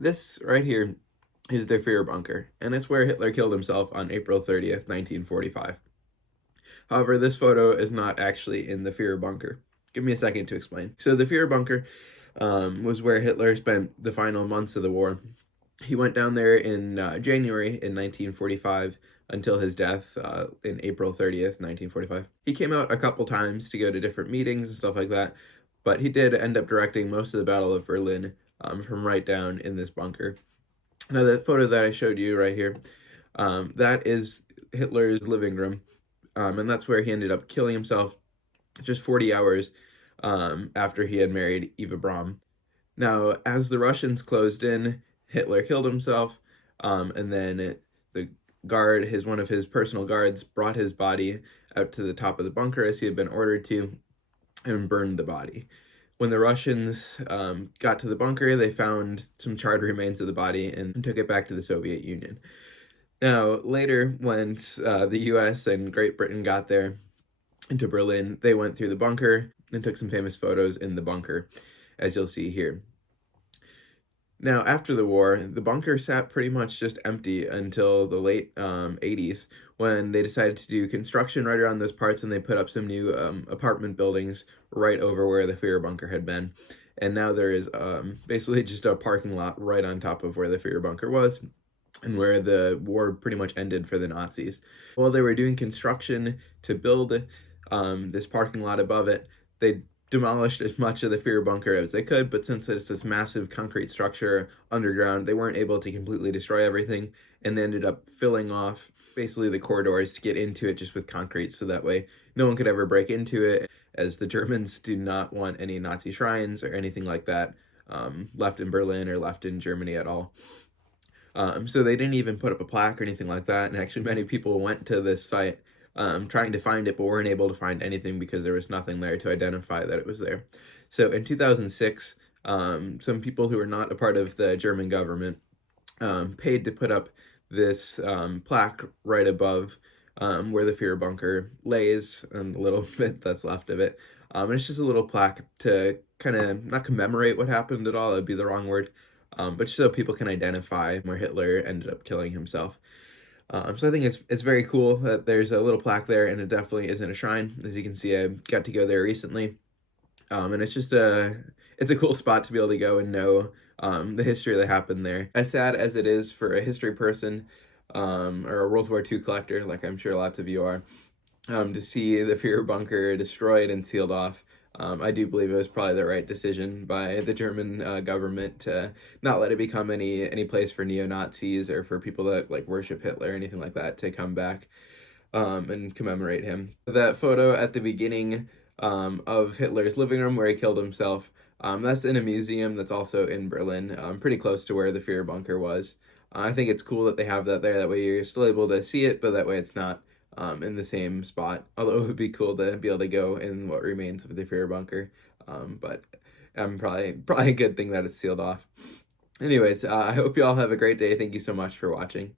This right here is the FührerBunker, and it's where Hitler killed himself on April 30th, 1945. However, this photo is not actually in the FührerBunker. Give me a second to explain. So the FührerBunker was where Hitler spent the final months of the war. He went down there in January in 1945 until his death in April 30th, 1945. He came out a couple times to go to different meetings and stuff like that, but he did end up directing most of the Battle of Berlin from right down in this bunker. Now, that photo that I showed you right here, that is Hitler's living room, and that's where he ended up killing himself just 40 hours after he had married Eva Braun. Now, as the Russians closed in, Hitler killed himself, and then the guard, one of his personal guards, brought his body out to the top of the bunker as he had been ordered to, and burned the body. When the Russians got to the bunker, they found some charred remains of the body and took it back to the Soviet Union. Now, later, once the US and Great Britain got there into Berlin, they went through the bunker and took some famous photos in the bunker, as you'll see here. Now, after the war, the bunker sat pretty much just empty until the late 80s, when they decided to do construction right around those parts, and they put up some new apartment buildings right over where the FührerBunker had been. And now there is basically just a parking lot right on top of where the FührerBunker was, and where the war pretty much ended for the Nazis. While they were doing construction to build this parking lot above it, they demolished as much of the FührerBunker as they could, but since it's this massive concrete structure underground, they weren't able to completely destroy everything, and they ended up filling off basically the corridors to get into it just with concrete, so that way no one could ever break into it, as the Germans do not want any Nazi shrines or anything like that left in Berlin or left in Germany at all. So they didn't even put up a plaque or anything like that, and actually many people went to this site trying to find it, but weren't able to find anything because there was nothing there to identify that it was there. So in 2006, some people who were not a part of the German government paid to put up this plaque right above where the FührerBunker lays, and the little bit that's left of it. And it's just a little plaque to kind of not commemorate what happened at all, it'd be the wrong word, but just so people can identify where Hitler ended up killing himself. So I think it's very cool that there's a little plaque there, and it definitely isn't a shrine. As you can see, I got to go there recently, and it's just it's a cool spot to be able to go and know the history that happened there. As sad as it is for a history person or a World War II collector, like I'm sure lots of you are, to see the FührerBunker destroyed and sealed off, I do believe it was probably the right decision by the German government to not let it become any place for neo-Nazis or for people that like worship Hitler or anything like that to come back and commemorate him. That photo at the beginning of Hitler's living room where he killed himself, that's in a museum that's also in Berlin, pretty close to where the FührerBunker was. I think it's cool that they have that there, that way you're still able to see it, but that way it's not in the same spot, although it would be cool to be able to go in what remains of the FührerBunker, but probably a good thing that it's sealed off. Anyways, I hope you all have a great day. Thank you so much for watching.